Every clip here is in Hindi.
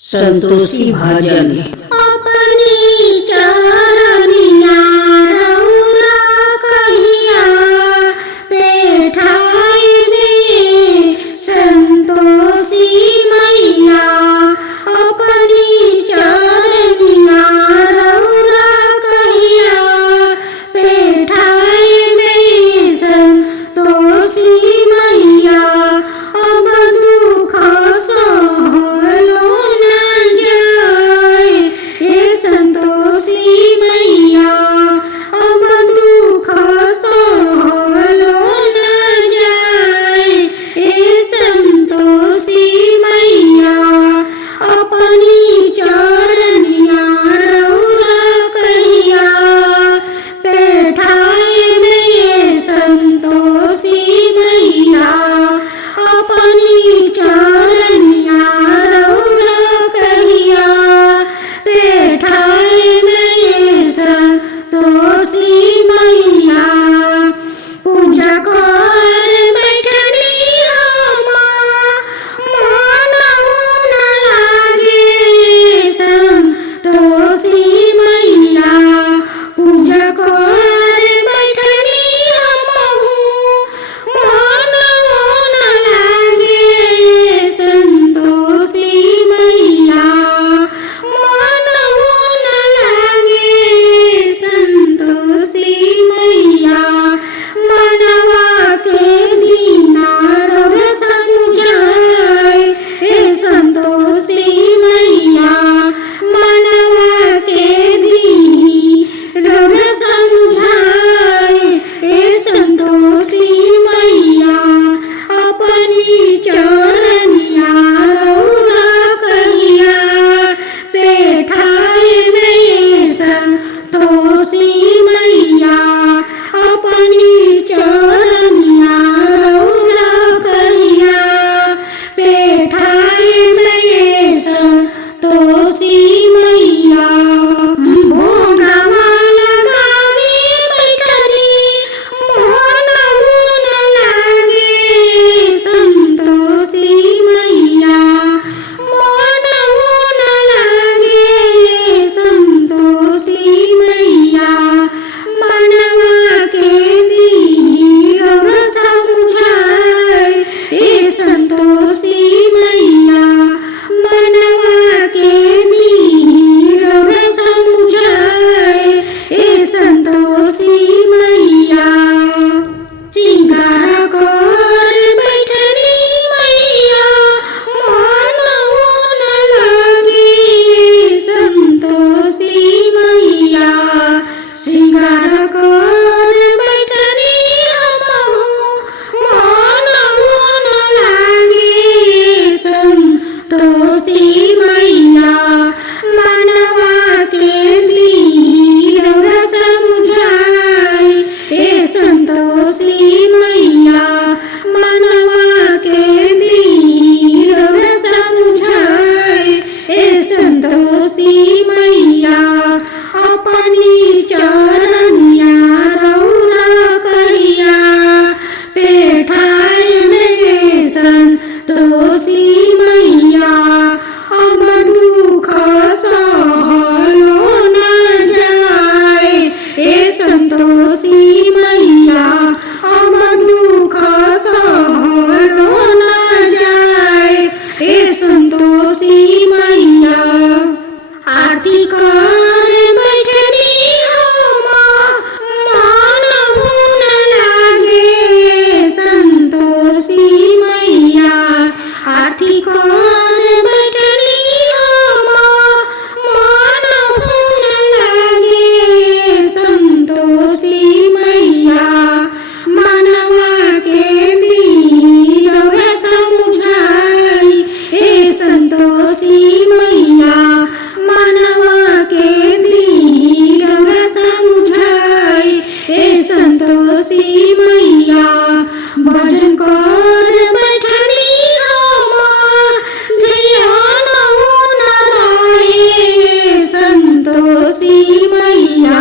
संतोषी भजन। अपनी चरनिया रउरा कहिया बैठाई में संतोषी मैया। अपनी चरनिया रउरा कहिया बैठाई में संतोषी मैया। अब दुख सहलो न जाए हे संतोषी मैया। अब दुख सहलो न जाए हे संतोषी मैया। अपनी चरनिया रउरा कहिया बैठाए में संतोषी मैया। अपनी चरनिया रउरा कहिया बैठाए में संतोषी मैया। पूजा कर बैठनी मनहु न लागे संतोषी मैया। पूजा कर बैठनी मनहु न लागे संतोषी मैया। मनहु न लागे संतोषी मैया। मनवा के दीना रब समझाए हे संतोषी मैया। मनवा के दी रब समझाए हे संतोषी मैया। अपनी चरनिया रउरा कहिया बैठाए में संतोषी मैया। अपनी चरनिया रउरा कहिया बैठाए में संतोषी मैया। भोगवा लगावी बैठनी मनहु न लागे संतोषी मैया। मनहु न लागे संतोषी मैया। मनवा के दी रब समझाए हे संतोषी मैया। मनवा के दी रब समझाए हे संतोषी मैया। सिंगार कर बैठनी मैया मनहु न लागे संतोषी मैया। सिंगार कर बैठनी मनहु न लागे संतोषी मैया। मनवा के दी रब समझाए हे संतोषी मैया। मनवा के दी रब समझाए हे संतोषी मैया। अपनी चरनिया रउरा कहिया बैठाए में संतोषी मैया। अब दुख सहलो न जाए हे संतोषी मैया। अब दुख सहलो न जाए हे संतोषी मैया। आरती कर बैठनी मनहु न लागे संतोषी मैया। आरती कर बैठनी मनहु न लागे संतोषी मैया। मनवा के दी रब समझाए हे संतोषी मैया। मनवा के दी रब समझाए हे संतोषी मैया। भजन कर बैठनी ध्यानहु न रहे संतोषी मैया।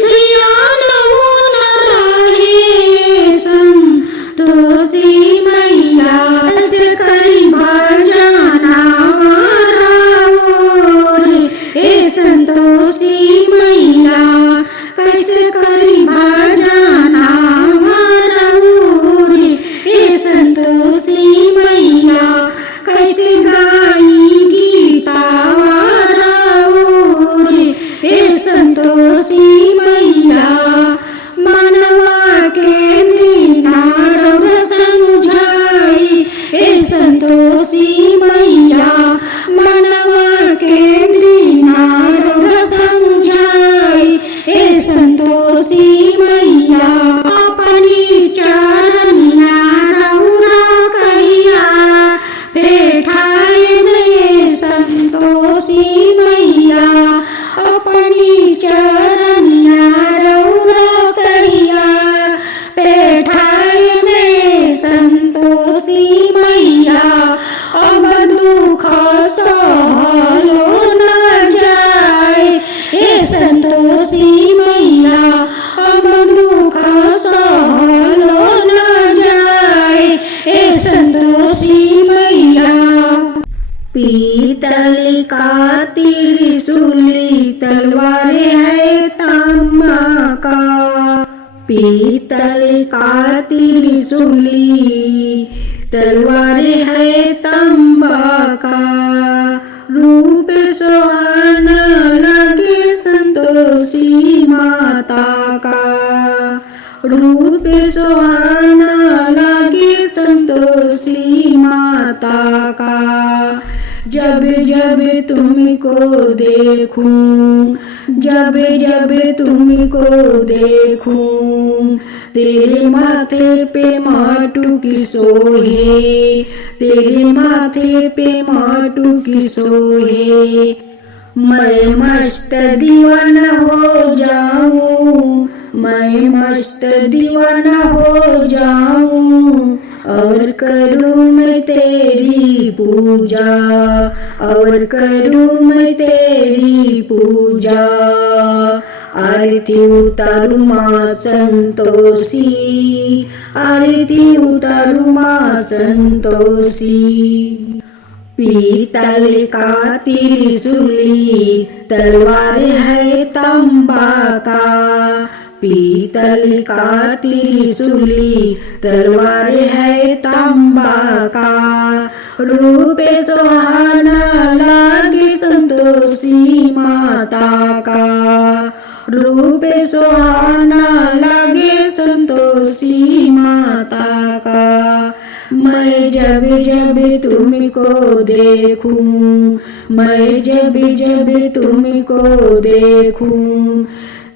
ध्यानहु न रहे संतोषी मैया। करी भजना पीतल का त्रिशूली तलवार है तांबा का, रूप सुहाना लगे संतोषी माता का, रूप सुहाना लगे संतोषी माता का। जब जब तुमको देखूं, जब जब तुमको देखूं, तेरे माथे पे माटुक सोहे, तेरे माथे पे माटुक सोहे। मैं मस्त दीवाना हो जाऊं, मैं मस्त दीवाना हो जाऊं, और करूं मैं तेरी पूजा, और करूं मैं तेरी पूजा। आरती उतारू माँ संतोषी, आरती उतारू माँ संतोषी। पीतल का त्रिशूली तलवार है तांबा का, पीतल का त्रिशूली तलवार है तांबा का, रूप सुहाना लागे संतोषी माता का, रूप सुहाना लागे संतोषी माता का। मैं जब जब तुमको देखूं, मैं जब जब तुमको देखूं,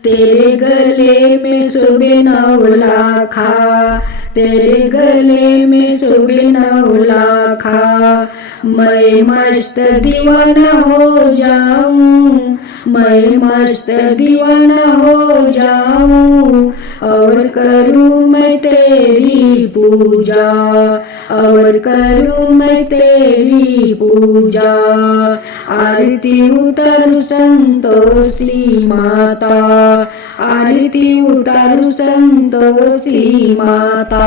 तेरे गले में शोभे 9 लाखा, तेरे गले में शोभे 9 लाखा। मैं मस्त दीवाना हो जाऊं, मैं मस्त दीवाना हो जाऊं, और करूं मैं तेरी पूजा, और करूं मैं तेरी पूजा। आरती उतारू संतोषी माता, आरती उतारू संतोषी माता।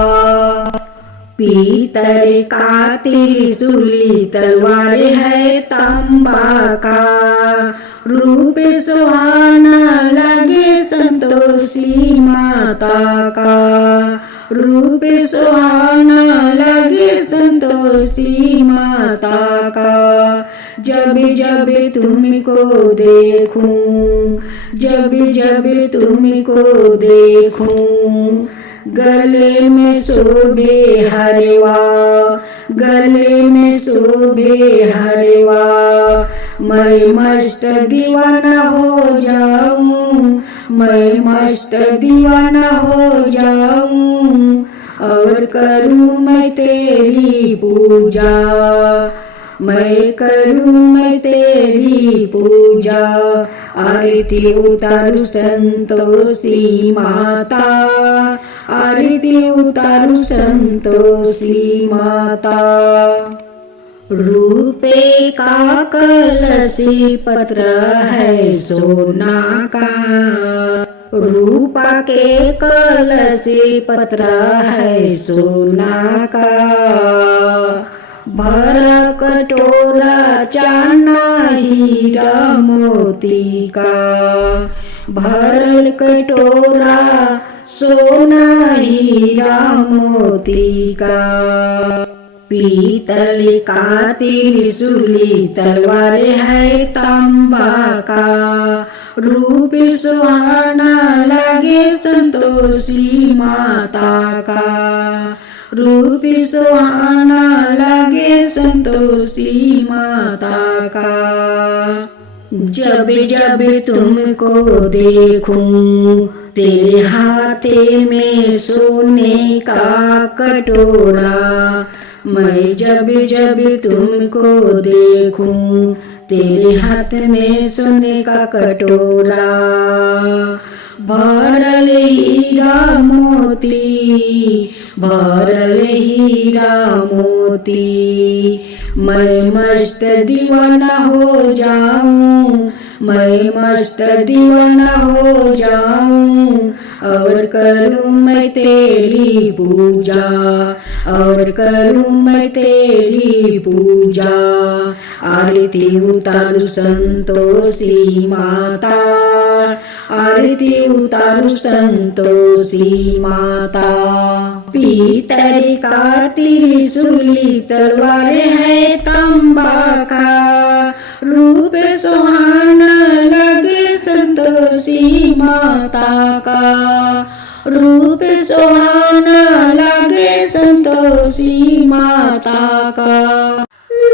पीतल का त्रिशूली तलवार है तांबा का, रूप सुहाना लगे संतोषी माता का, रूप सुहाना लगे संतोषी माता का। जब जब तुमको देखूं, जब जब तुमको देखूं, गले में शोभे हरवा, गले में शोभे हरवा। मैं मस्त दीवाना हो जाऊं, मैं मस्त दीवाना हो जाऊं, और करूं मैं तेरी पूजा, मैं करूं मैं तेरी पूजा। आरती उतारू संतोषी माता, आरती उतारू संतोषी माता। रूपे का कलशी पत्र है सोना का, रूपा के कलशी पत्र है सोना का। भर कटोरा चाना हीरा मोती का, भर कटोरा सोना हीरा मोती का। पीतल का त्रिशूली तलवार है तांबा का, रूप सुहाना लगे संतोषी माता का, रूप सुहाना लगे संतोषी माता का। जब जब तुमको देखूं, तेरे हाथे में सोने का कटोरा। मैं जब जब तुमको देखूं, तेरे हाथ में सोने का कटोरा। भरल हीरा मोती, भरल हीरा मोती। मैं मस्त दीवाना हो जाऊं, मैं मस्त दीवाना हो जाऊं, और करूं मैं तेरी पूजा, और करूं मैं तेरी पूजा। आरती उतारू संतोषी माता, आरती उतारू संतोषी माता। पीतल का त्रिशूली तलवार है तांबा का, रूप सुहाना लगे संतोषी माता का, रूप सुहाना लगे संतोषी माता का।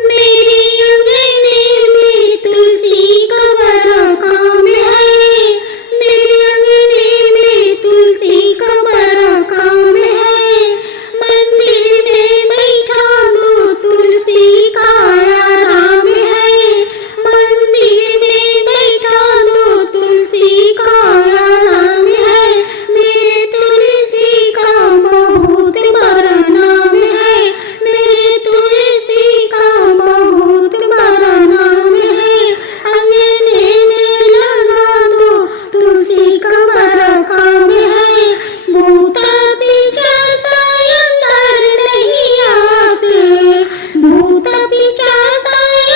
मेरे अंगने में तुलसी का बड़ा काम है, मेरे अंगने में तुलसी का बड़ा काम है। मंदिर में बैठा दो तुलसी का आराम है, मंदिर में बैठा दो तुलसी का आराम है। मेरे तुलसी का बहुत बड़ा नाम है, मेरे तुलसी का बहुत बड़ा नाम है। अंगने में लगा दो तुलसी का बड़ा काम है। भूता पिशाच अंदर नहीं आते, भूता पिशाच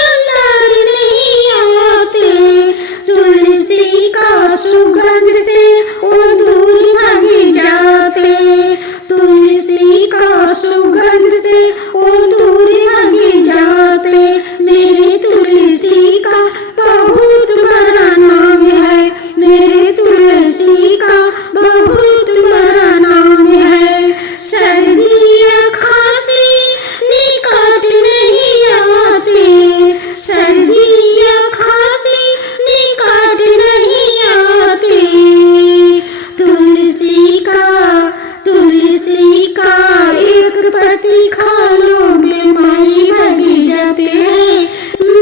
अंदर नहीं आते। तुलसी का सुगंध से वो दूर भाग जाते, तुलसी का सुगंध से वो दूर भाग जाते। मेरे तुलसी का बहुत बड़ा नाम है, मेरे तुलसी का बहुत बड़ा नाम है। सर्दी या खांसी निकट नहीं आते, सर्दी या खांसी निकट नहीं आते। तुलसी का एक पत्ती खा लो बीमारी भाग जाते हैं।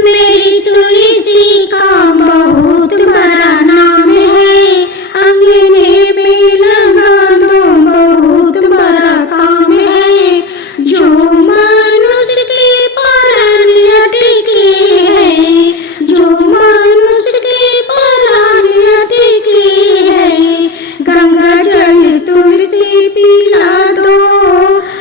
मेरी तुलसी का बहुत बड़ा नाम है, अंगने में लगा दो बहुत बड़ा काम है। जो मनुष्य के प्राण अटके हैं, जो मनुष्य के प्राण अटके हैं, गंगा जल तुलसी पिला दो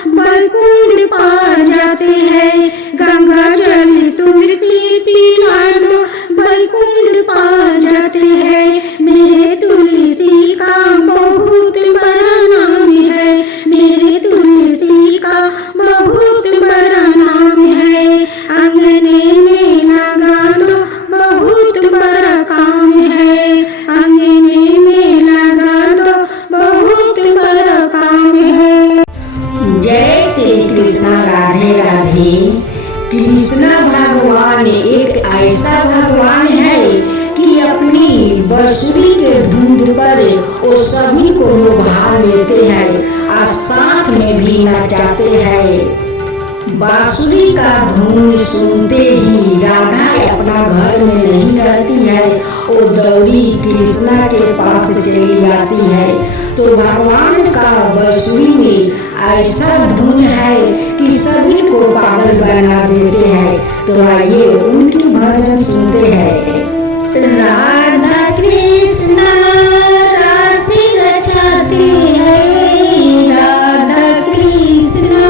वैकुंठ पा जाते हैं। गंगा जल तुलसी पिला दो वैकुंठ पा जाते हैं। मेरे तुलसी का बहुत बड़ा नाम है, मेरे तुलसी का बहुत बड़ा नाम है। अंगने में लगा दो बहुत बड़ा काम है, अंगने में लगा दो बहुत बड़ा काम है। जय श्री कृष्ण राधे राधे। कृष्ण भगवान एक ऐसा भगवान है कि अपनी बांसुरी के धुन पर वो सभी को लुभा लेते हैं और साथ में भी नचाते हैं। बांसुरी का धुन सुनते ही राधा अपना घर में नहीं रहती है, वो दौड़ी कृष्णा के पास चली आती है। तो भगवान का बांसुरी में ऐसा धुन है कि सभी को पागल बना देते हैं। तो आइए उनकी भजन सुनते हैं। राधा कृष्णा रास रचाते हैं, राधा कृष्णा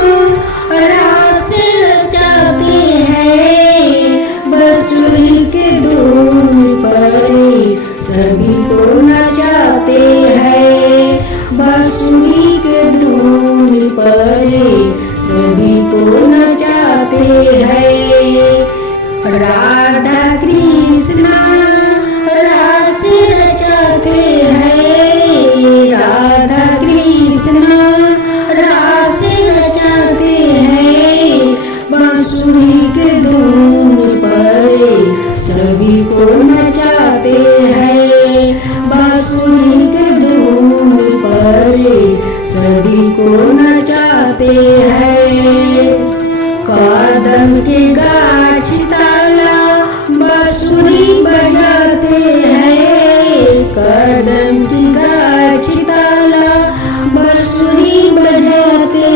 रास रचाते हैं। बांसुरी के धुन पर सभी को नचाते हैं, बांसुरी के धुन पर सभी को नचाते हैं। राधा कृष्णा रास रचाते हैं, राधा कृष्णा रास रचाते हैं। बांसुरी के धुन पर सभी को नचाते हैं, बांसुरी के धुन पर सभी को नचाते हैं। कदम के गाछ ताला बांसुरी बजाते हैं, कदम की गाछ ताला बांसुरी बजाते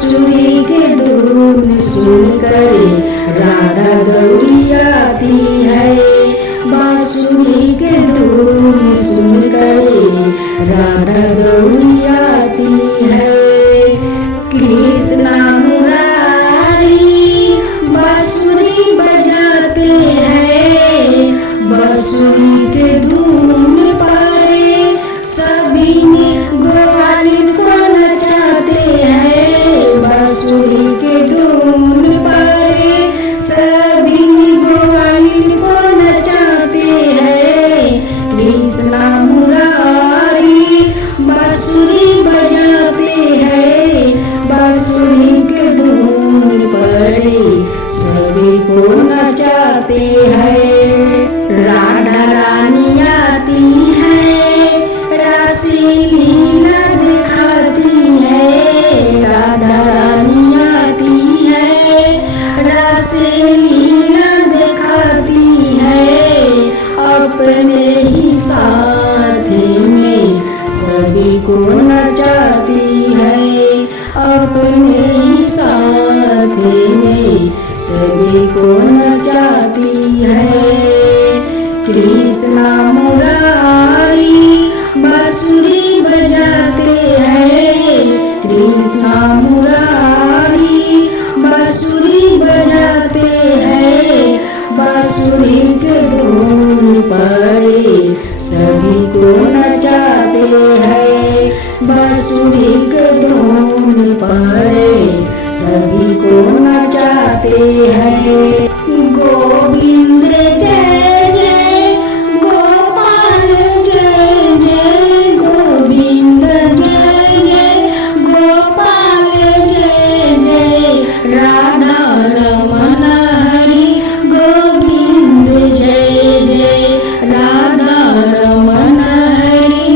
बांसुरी के धुन सुनकर राधा गौरी आती है। बांसुरी के धुन सुनकर राधा गौरी आती है। कृष्णा मुरारी बांसुरी बजाते हैं। बांसुरी के धुन पर सभी ग्वालिन को नचाते हैं। बांसुरी के धुन पर सभी ग्वालिन को नचाते हैं। कृष्णा मुरारी बांसुरी बजाते हैं। बांसुरी के धुन पर सभी को नचाते हैं। राधा रानी आती है, रासी लीला दिखाती है। राधा रानी आती है, रासी लीला दिखाती है। अपने ही साथ में सभी को नचाती है। अपने ही साथ में सभी को नचाती है। कृष्णा मुरारी बांसुरी बजाते हैं। कृष्णा मुरारी बांसुरी बजाते हैं। बांसुरी के धुन पर सभी को नचाते हैं। बांसुरी के धुन पर सभी को नचाते हैं। गोविंद जय जय गोपाल जय जय गोविंद जय जय गोपाल जय जय राधा रमण हरि गोविंद जय जय राधा रमण हरि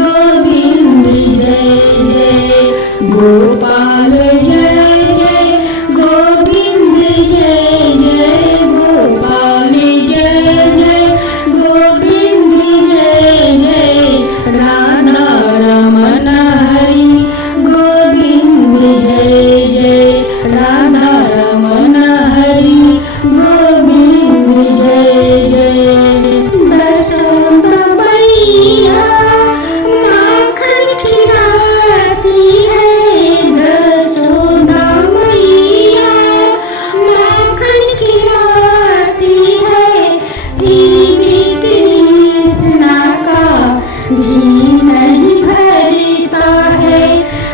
गोविंद जय जय गोपाल जय जय गोविंद जय जय गोपाल जय जय गोविंद जय जय राधा रमण हरि गोविंद जय जय राधा रमण हरि गोविंद जय जय। दशोदा मैया माखन खिलाती है। दशोदा मैया माखन खिलाती है। फिर भी कृष्णा का जी नहीं भरता है।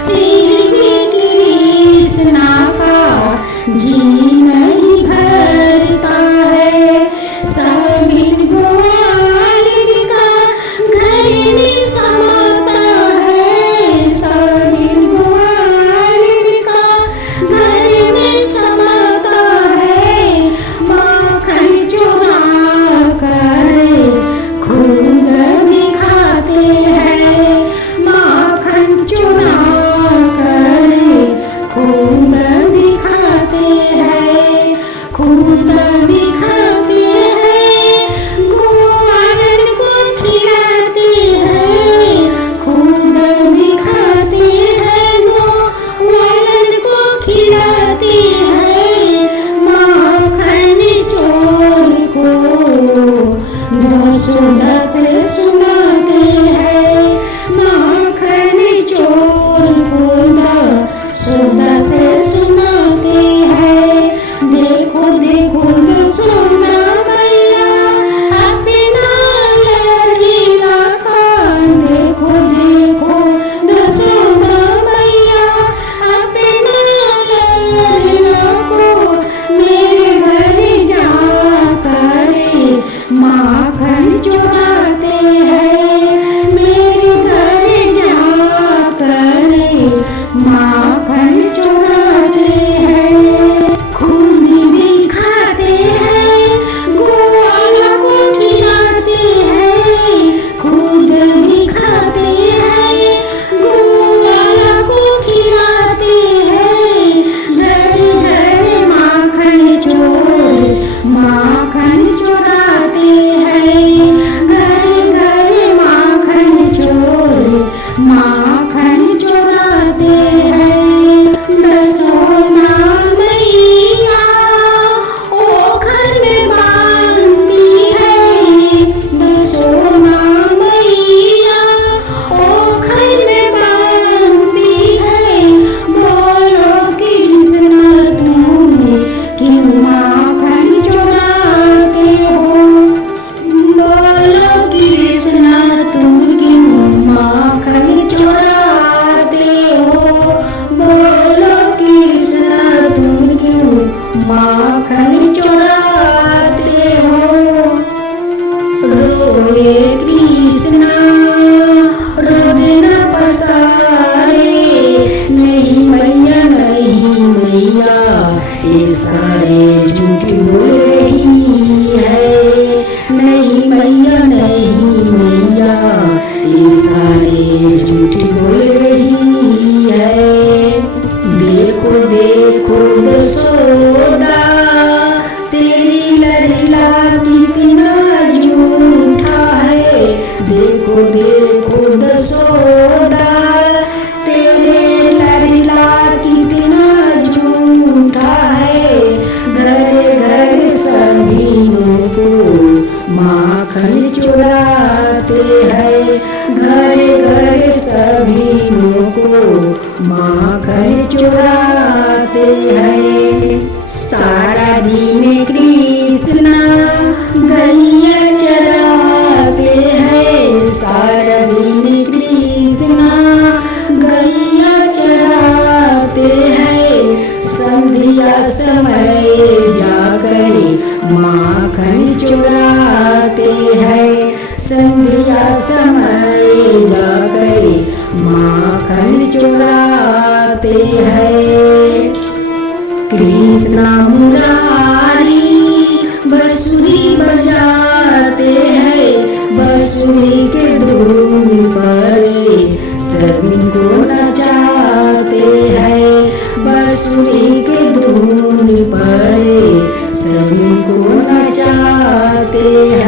फिर भी कृष्णा का जी नहीं भरता है। सभी ग्वालिन का घर में समाता है। सभी ग्वालिन का घर में समाता है। माखन चुरा कर खुद भी खाते हैं। माखन चुरा कर खुद भी खाते हैं। माखन चुराते हो। रोए कृष्णा रोद न पसारे, नहीं मैया नहीं मैया ये सारे झूठ बोल रही है। नहीं मैया नहीं मैया ये सारे झूठ बोल रही है। देखो देखो दसोदा तेरी लड़ला कितना झूठा है। देखो देखो दसोदा तेरे लड़ला कितना झूठा है। घर घर सभीनों को माखन चुराते हैं। घर घर सभीनों को माखन चुराते हैं। सारा दिन कृष्णा गैया चराते हैं। सारा दिन कृष्णा गैया चराते हैं। संध्या समय जाकर माखन चुराते हैं। संध्या समय जाकर माखन चुराते हैं। कृष्णा मुरारी बंसुरी बजाते हैं। बंसुरी के धुन पर सभी को नचाते हैं। बंसुरी के धुन पर सभी को नचाते हैं।